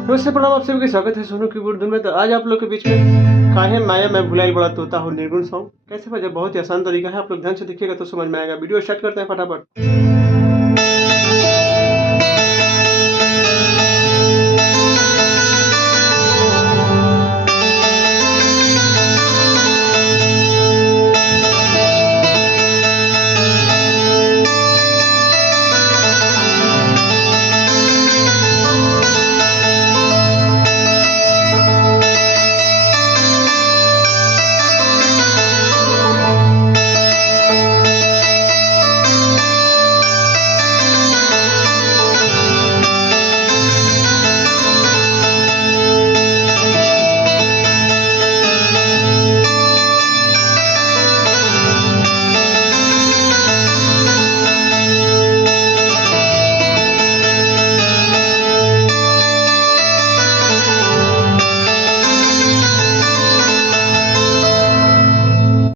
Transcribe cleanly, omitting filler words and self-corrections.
नमस्ते प्रणाम, आप सभी का स्वागत है सोनू की उर्दू में। तो आज आप लोग के बीच में काहे माया मैं भुलाइल बड़ा तोता हूँ निर्गुण सॉन्ग कैसे बजे बहुत ही आसान तरीका है। आप लोग ध्यान से देखिएगा तो समझ में आएगा। वीडियो स्टार्ट करते हैं फटाफट।